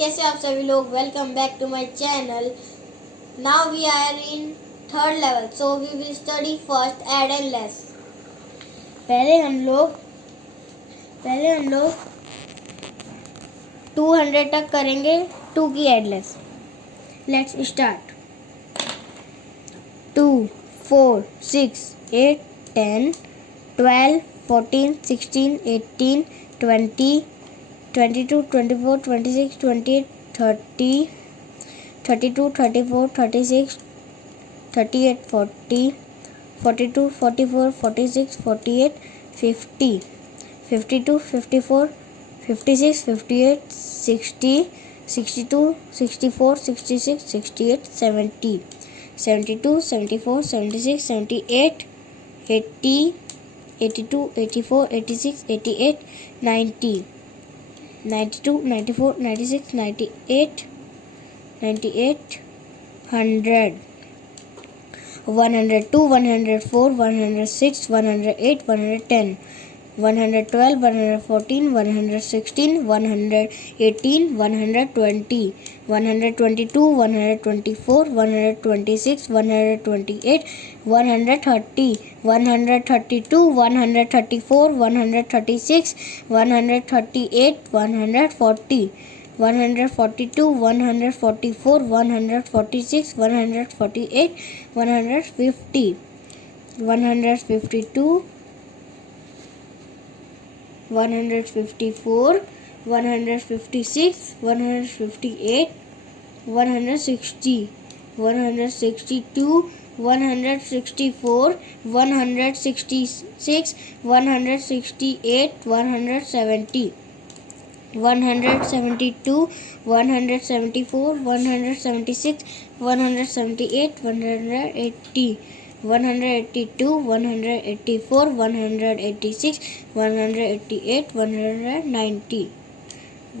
कैसे आप सभी लोग। Welcome back to my channel. Now we are in third level, so we will study first aid and less. पहले हम लोग 200 तक करेंगे 2 की एड लेस। Let's start. 2 4 6 8 10 12 14 16 18 20 22 24 26 28 30 32 34 36 38 40 42 44 46 48 50 52 54 56 58 60 62 64 66 68 70 72 74 76 78 80 82 84 86 88 90 92 94 96 98 98 100 102 104 106 108 110 112 114 116 118 120 122 124 126 128 130 132 134 136 138 140 142 144 146 148 150 152 154 156 158 160 162 164 166 168 170 172 174 176 178 180 182 184 186 188 190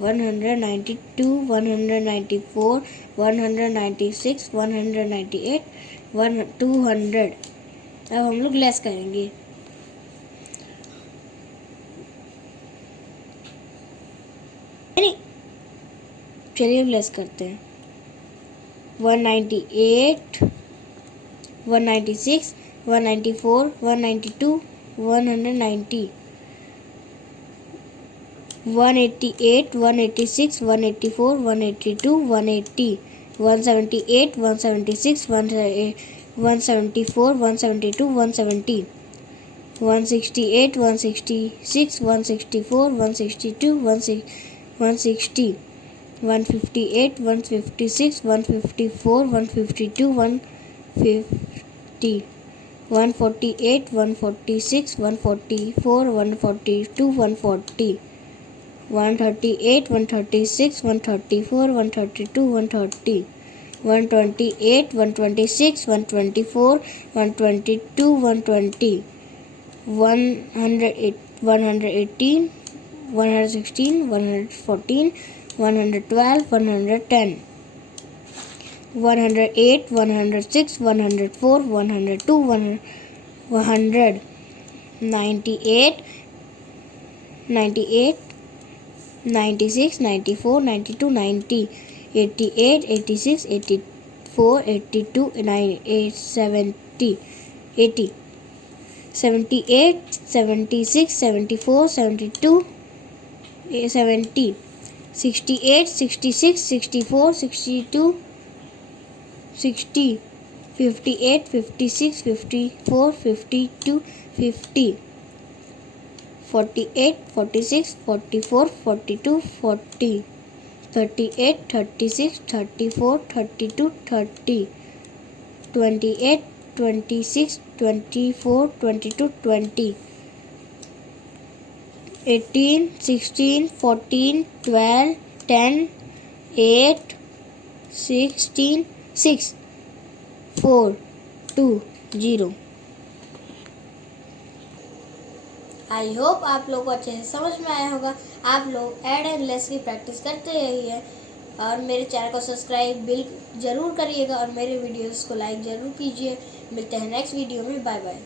192 194 196 198 200। अब हम लोग लेस करेंगे। चलिए लेस करते हैं। 198 196 194 192 190 188 186 184 182 180 178 176 174 172 170 168 166 164 162 160 158 156 154 152 150 148 146 144 142 140 138 136 134 132 130 128 126 124 122 120 118 116 114 112 110 108 106 104 102 100 98 98 96 94 92 90 88 86 84 82 70 80 78 76 74 72 70 68 66 64 62 60 58 56 54 52 50 48 46 44 42 40 38 36 34 32 30 28 26 24 22 20 18 16 14 12 10 8 16 6 4 2 0। आई होप आप लोग को अच्छे से समझ में आया होगा। आप लोग एड एंड लेस की प्रैक्टिस करते रहिए और मेरे चैनल को सब्सक्राइब जरूर करिएगा और मेरे वीडियोस को लाइक ज़रूर कीजिए। मिलते हैं नेक्स्ट वीडियो में। Bye bye.